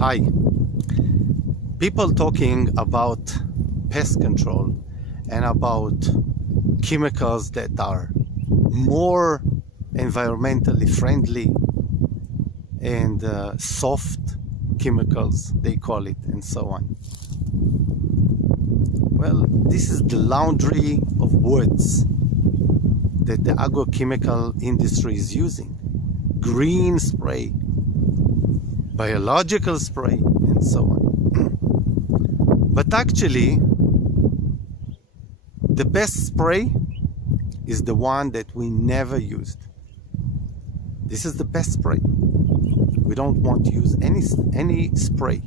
Hi. People talking about pest control and about chemicals that are more environmentally friendly and soft chemicals, they call it, and so on. Well, this is the laundry of words that the agrochemical industry is using. Green spray, biological spray, and so on. But actually, the best spray is the one that we never used. This is the best spray. We don't want to use any spray,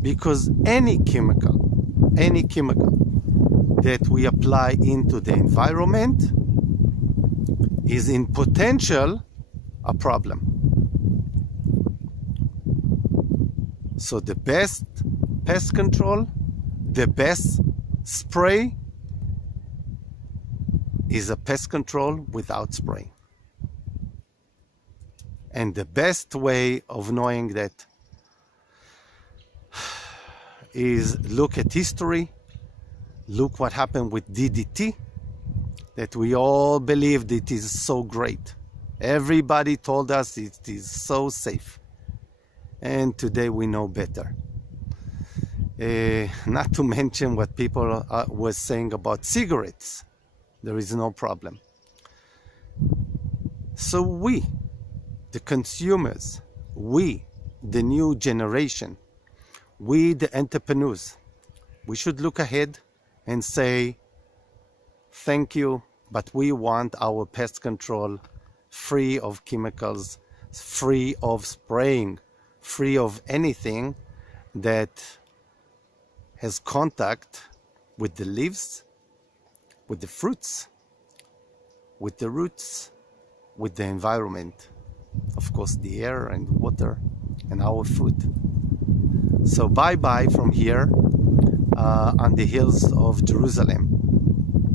because any chemical that we apply into the environment is in potential a problem. So the best pest control, the best spray is a pest control without spray. And the best way of knowing that is look at history, look what happened with DDT, that we all believed it is so great. Everybody told us it is so safe. And today we know better. Not to mention what people were saying about cigarettes. There is no problem. So we, the consumers, we, the new generation, we, the entrepreneurs, we should look ahead and say, thank you, but we want our pest control free of chemicals, free of spraying, free of anything that has contact with the leaves, with the fruits, with the roots, with the environment, of course the air and water and our food. So bye-bye from here on the hills of Jerusalem.